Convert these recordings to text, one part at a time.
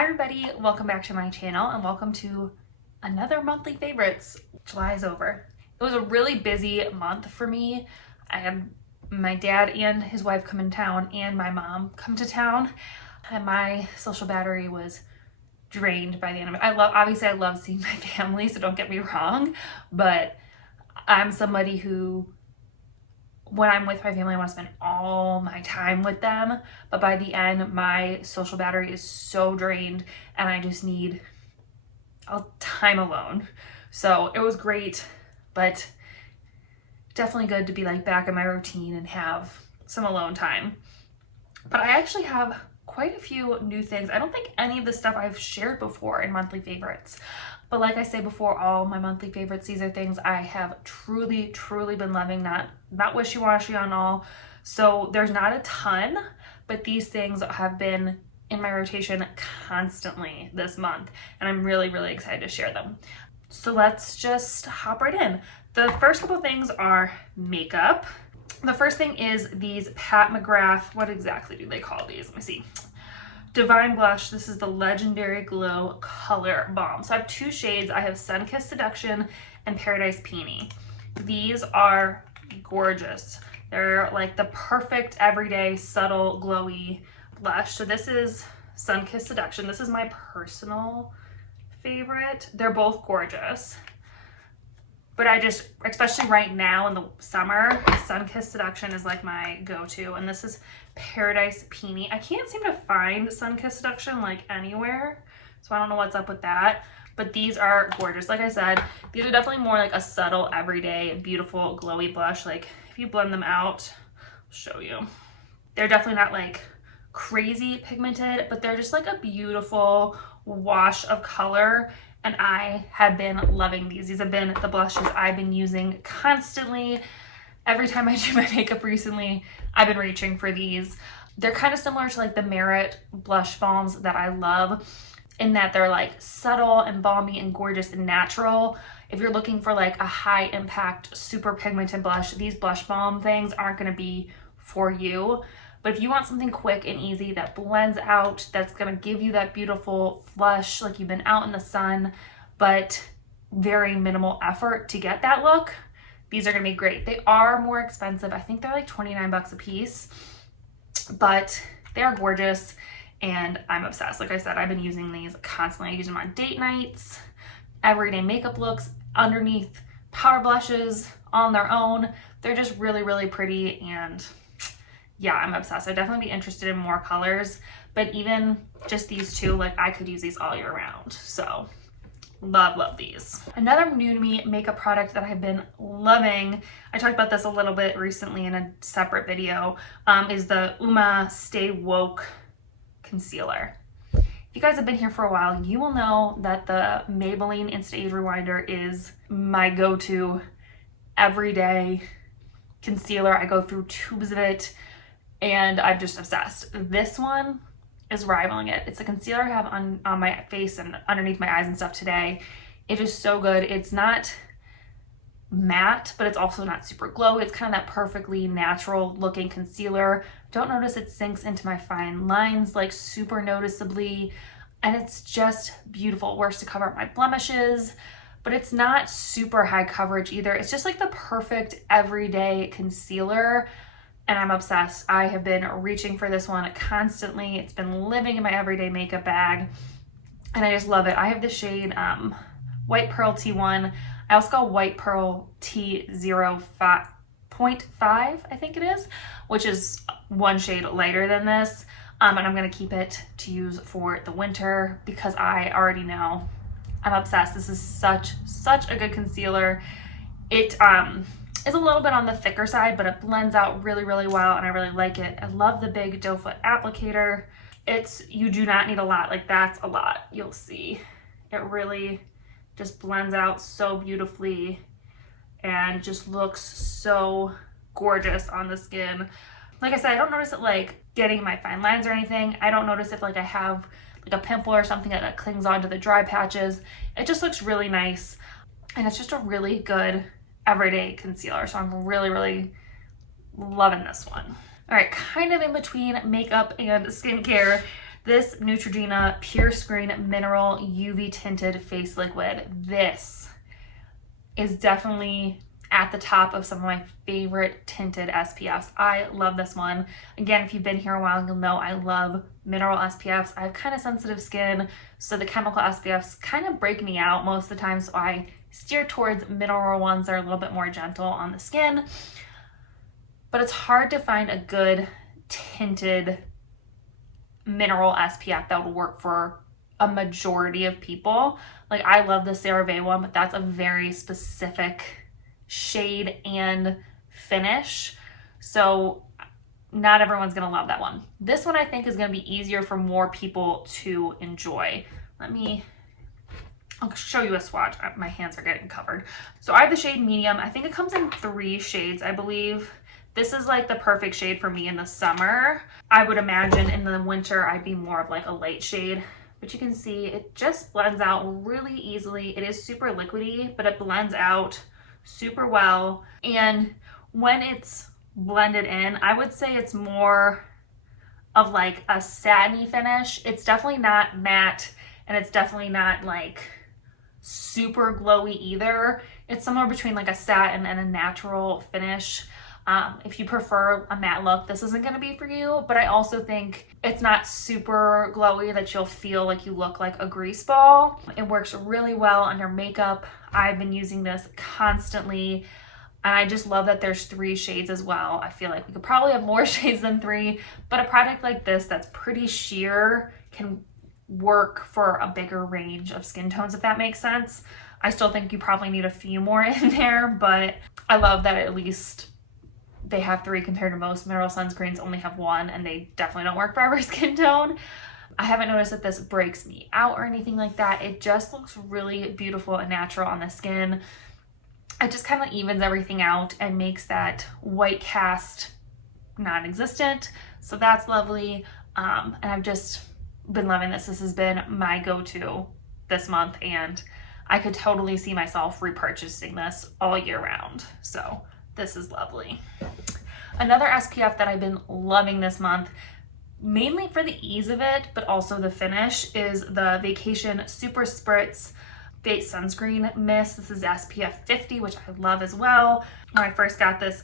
Hi everybody, welcome back to my channel and welcome to another monthly favorites. July is over. It was a really busy month for me. I had my dad and his wife come in town and my mom come to town, and my social battery was drained by the end of it. Obviously I love seeing my family, so don't get me wrong, but I'm somebody who, when I'm with my family, I want to spend all my time with them, but by the end my social battery is so drained and I just need a time alone. So it was great, but definitely good to be like back in my routine and have some alone time. But I actually have quite a few new things. I don't think any of the stuff I've shared before in monthly favorites, but like I say before, all my monthly favorites, these are things I have truly been loving, not wishy-washy on all. So there's not a ton, but these things have been in my rotation constantly this month, and I'm really excited to share them. So let's just hop right in. The first couple things are makeup. The first thing is these Pat McGrath, what exactly do they call these? Let me see. Divine Blush. This is the Legendary Glow Color Balm. So I have two shades. I have Sunkissed Seduction and Paradise Peony. These are gorgeous. They're like the perfect everyday subtle glowy blush. So this is Sunkissed Seduction. This is my personal favorite. They're both gorgeous, but I just, especially right now in the summer, Sunkissed Seduction is like my go-to. And this is Paradise Peony. I can't seem to find Sunkissed Seduction like anywhere, so I don't know what's up with that. But these are gorgeous. Like I said, these are definitely more like a subtle, everyday, beautiful, glowy blush. Like if you blend them out, I'll show you. They're definitely not like crazy pigmented, but they're just like a beautiful wash of color. And I have been loving these. These have been the blushes I've been using constantly. Every time I do my makeup recently, I've been reaching for these. They're kind of similar to like the Merit blush balms that I love, in that they're like subtle and balmy and gorgeous and natural. If you're looking for like a high impact, super pigmented blush, these blush balm things aren't gonna be for you. But if you want something quick and easy that blends out, that's gonna give you that beautiful flush, like you've been out in the sun, but very minimal effort to get that look, these are gonna be great. They are more expensive. I think they're like 29 bucks a piece, but they're gorgeous and I'm obsessed. Like I said, I've been using these constantly. I use them on date nights, everyday makeup looks, underneath powder blushes on their own. They're just really pretty, and yeah, I'm obsessed. I'd definitely be interested in more colors, but even just these two, like I could use these all year round. So love these. Another new to me makeup product that I've been loving, I talked about this a little bit recently in a separate video, is the Uma Stay Woke Concealer. If you guys have been here for a while, you will know that the Maybelline Insta Age Rewinder is my go-to everyday concealer. I go through tubes of it and I'm just obsessed. This one is rivaling it. It's a concealer I have on my face and underneath my eyes and stuff today. It is so good. It's not matte, but it's also not super glowy. It's kind of that perfectly natural looking concealer. Don't notice it sinks into my fine lines like super noticeably, and it's just beautiful. It works to cover up my blemishes, but it's not super high coverage either. It's just like the perfect everyday concealer, and I'm obsessed. I have been reaching for this one constantly. It's been living in my everyday makeup bag, and I just love it. I have the shade White Pearl T1. I also got White Pearl T05.5, I think it is, which is one shade lighter than this. And I'm gonna keep it to use for the winter because I already know I'm obsessed. This is such a good concealer. It is a little bit on the thicker side, but it blends out really well, and I really like it. I love the big doe foot applicator. You do not need a lot. Like that's a lot. You'll see. It really just blends out so beautifully and just looks so gorgeous on the skin. Like I said, I don't notice it like getting my fine lines or anything. I don't notice if like I have like a pimple or something that clings onto the dry patches. It just looks really nice, and it's just a really good everyday concealer. So I'm really loving this one. All right, kind of in between makeup and skincare, This Neutrogena Pure Screen Mineral UV Tinted Face Liquid. This is definitely at the top of some of my favorite tinted SPFs. I love this one. Again, if you've been here a while, you'll know I love mineral SPFs. I have kind of sensitive skin, so the chemical SPFs kind of break me out most of the time, so I steer towards mineral ones that are a little bit more gentle on the skin. But it's hard to find a good tinted mineral SPF that would work for a majority of people. Like, I love the CeraVe one, but that's a very specific shade and finish, so not everyone's gonna love that one. This one I think is gonna be easier for more people to enjoy. I'll show you a swatch. My hands are getting covered. So I have the shade medium. I think it comes in 3 shades, I believe. This is like the perfect shade for me in the summer. I would imagine in the winter I'd be more of like a light shade, but you can see it just blends out really easily. It is super liquidy, but it blends out super well. And when it's blended in, I would say it's more of like a satiny finish. It's definitely not matte, and it's definitely not like super glowy either. It's somewhere between like a satin and a natural finish. If you prefer a matte look, this isn't going to be for you, but I also think it's not super glowy that you'll feel like you look like a grease ball. It works really well under makeup. I've been using this constantly, and I just love that there's 3 shades as well. I feel like we could probably have more shades than 3, but a product like this that's pretty sheer can work for a bigger range of skin tones, if that makes sense. I still think you probably need a few more in there, but I love that at least they have 3 compared to most mineral sunscreens only have 1, and they definitely don't work for every skin tone. I haven't noticed that this breaks me out or anything like that. It just looks really beautiful and natural on the skin. It just kind of evens everything out and makes that white cast non-existent. So that's lovely. And I've just been loving this. This has been my go-to this month, and I could totally see myself repurchasing this all year round. So this is lovely. Another SPF that I've been loving this month, mainly for the ease of it, but also the finish, is the Vacation Super Spritz Face Sunscreen Mist. This is SPF 50, which I love as well. When I first got this,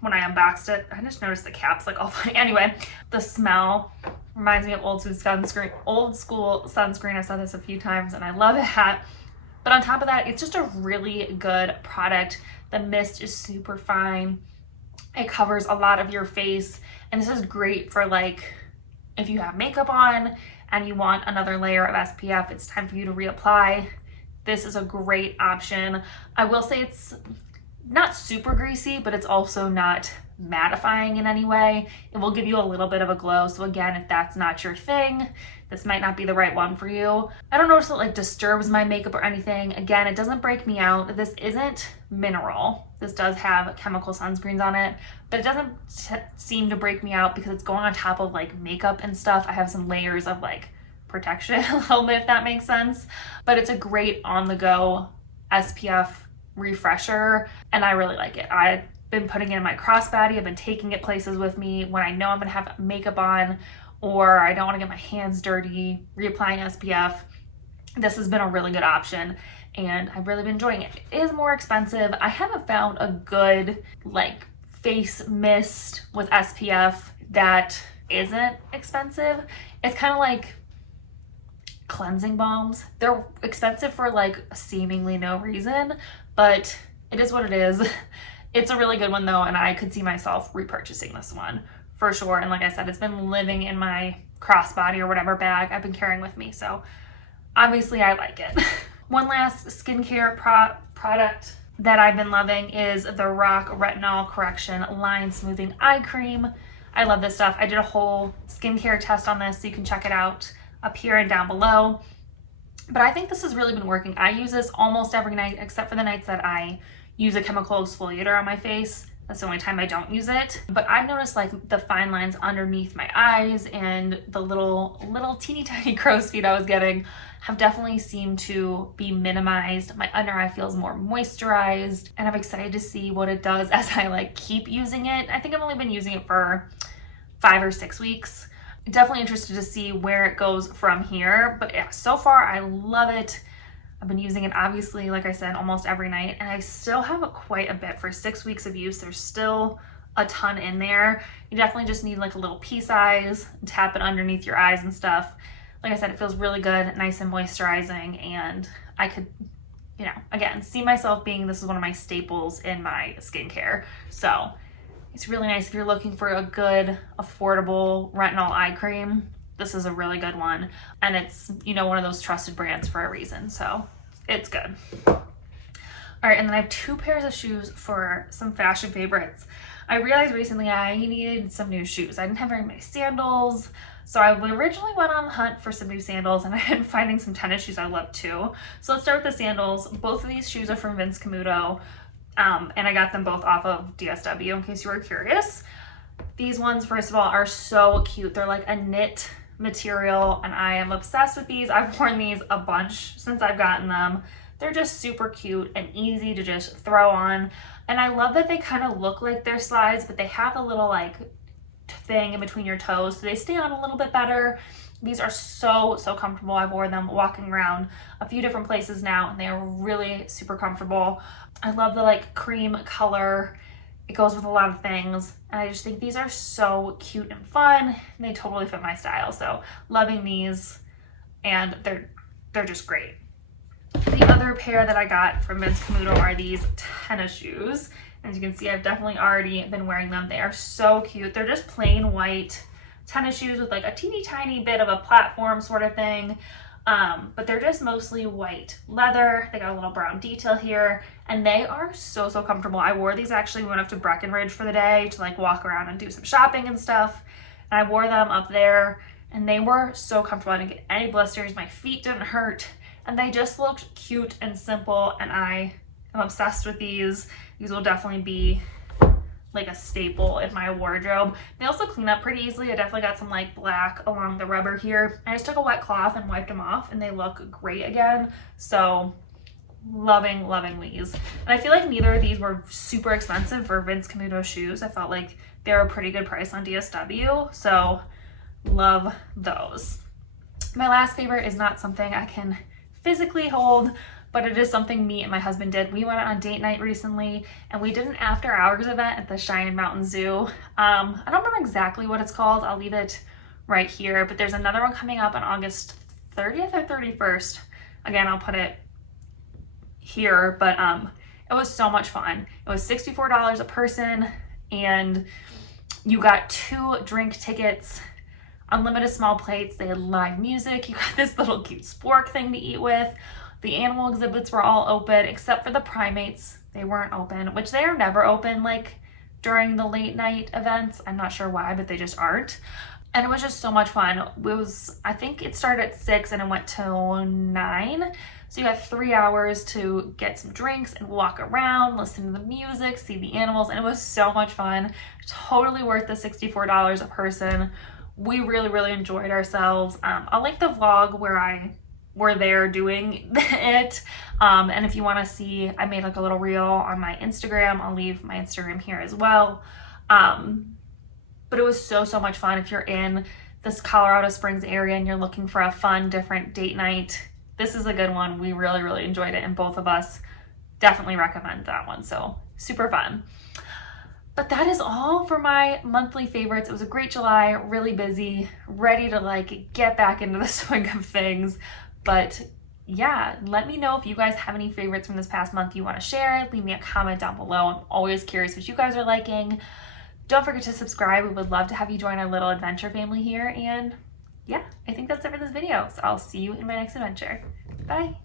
when I unboxed it, I just noticed the cap's like all funny. Anyway, the smell reminds me of old school sunscreen. I've said this a few times, and I love it. But on top of that, it's just a really good product. The mist is super fine. It covers a lot of your face, and this is great for like if you have makeup on and you want another layer of SPF, it's time for you to reapply. This is a great option. I will say it's not super greasy, but it's also not mattifying in any way. It will give you a little bit of a glow. So again, if that's not your thing, this might not be the right one for you. I don't notice it like disturbs my makeup or anything. Again, it doesn't break me out. This isn't mineral. This does have chemical sunscreens on it, but it doesn't seem to break me out because it's going on top of like makeup and stuff. I have some layers of like protection a little bit, if that makes sense. But it's a great on-the-go SPF refresher, and I really like it. I've been putting it in my crossbody. I've been taking it places with me when I know I'm gonna have makeup on or I don't want to get my hands dirty reapplying SPF. This has been a really good option, and I've really been enjoying it. It is more expensive. I haven't found a good like face mist with SPF that isn't expensive. It's kind of like cleansing balms. They're expensive for like seemingly no reason, but it is what it is. It's a really good one though, and I could see myself repurchasing this one for sure. And like I said, it's been living in my crossbody or whatever bag I've been carrying with me, so obviously I like it. One last skincare product that I've been loving is the Rock Retinol Correction Line Smoothing Eye Cream. I love this stuff. I did a whole skincare test on this, so you can check it out up here and down below. But I think this has really been working. I use this almost every night, except for the nights that I use a chemical exfoliator on my face. That's the only time I don't use it. But I've noticed like the fine lines underneath my eyes and the little teeny tiny crow's feet I was getting have definitely seemed to be minimized. My under eye feels more moisturized, and I'm excited to see what it does as I like keep using it. I think I've only been using it for 5 or 6 weeks. Definitely interested to see where it goes from here. But yeah, so far I love it. I've been using it, obviously, like I said, almost every night, and I still have quite a bit for 6 weeks of use. There's still a ton in there. You definitely just need like a little pea size, tap it underneath your eyes and stuff. Like I said, it feels really good, nice and moisturizing, and I could, you know, again, see myself being, this is one of my staples in my skincare. So it's really nice if you're looking for a good, affordable retinol eye cream. This is a really good one. And it's, you know, one of those trusted brands for a reason. So it's good. All right, and then I have 2 pairs of shoes for some fashion favorites. I realized recently I needed some new shoes. I didn't have very many sandals. So I originally went on a hunt for some new sandals, and I ended up finding some tennis shoes I love too. So let's start with the sandals. Both of these shoes are from Vince Camuto. And I got them both off of DSW in case you were curious. These ones, first of all, are so cute. They're like a knit material, and I am obsessed with these. I've worn these a bunch since I've gotten them. They're just super cute and easy to just throw on. And I love that they kind of look like they're slides, but they have a little like thing in between your toes, so they stay on a little bit better. These are so comfortable. I've worn them walking around a few different places now, and they are really super comfortable. I love the like cream color. It goes with a lot of things, and I just think these are so cute and fun, and they totally fit my style. So loving these, and they're just great. The other pair that I got from Vince Camuto are these tennis shoes. As you can see, I've definitely already been wearing them. They are so cute. They're just plain white tennis shoes with like a teeny tiny bit of a platform sort of thing. But they're just mostly white leather. They got a little brown detail here, and they are so comfortable. I wore these actually, we went up to Breckenridge for the day to like walk around and do some shopping and stuff. And I wore them up there, and they were so comfortable. I didn't get any blisters. My feet didn't hurt, and they just looked cute and simple, and I am obsessed with these. These will definitely be like a staple in my wardrobe. They also clean up pretty easily. I definitely got some like black along the rubber here. I just took a wet cloth and wiped them off, and they look great again. So loving these. And I feel like neither of these were super expensive for Vince Camuto shoes. I felt like they were a pretty good price on DSW. So love those. My last favorite is not something I can physically hold, but it is something me and my husband did. We went on date night recently, and we did an after hours event at the Cheyenne Mountain Zoo. I don't remember exactly what it's called. I'll leave it right here, but there's another one coming up on August 30th or 31st. Again, I'll put it here, but it was so much fun. It was $64 a person, and you got 2 drink tickets, unlimited small plates. They had live music. You got this little cute spork thing to eat with. The animal exhibits were all open except for the primates. They weren't open, which they are never open like during the late night events. I'm not sure why, but they just aren't. And it was just so much fun. It was, I think it started at 6 and it went till 9. So you had 3 hours to get some drinks and walk around, listen to the music, see the animals, and it was so much fun. Totally worth the $64 a person. We really enjoyed ourselves. I'll link the vlog where we're there doing it, and if you want to see, I made like a little reel on my Instagram. I'll leave my Instagram here as well. But it was so much fun. If you're in this Colorado Springs area and you're looking for a fun different date night, this is a good one. We really enjoyed it, and both of us definitely recommend that one. So super fun. But that is all for my monthly favorites. It was a great July, really busy, ready to like get back into the swing of things. But yeah, let me know if you guys have any favorites from this past month you want to share. Leave me a comment down below. I'm always curious what you guys are liking. Don't forget to subscribe. We would love to have you join our little adventure family here. And yeah, I think that's it for this video. So I'll see you in my next adventure. Bye.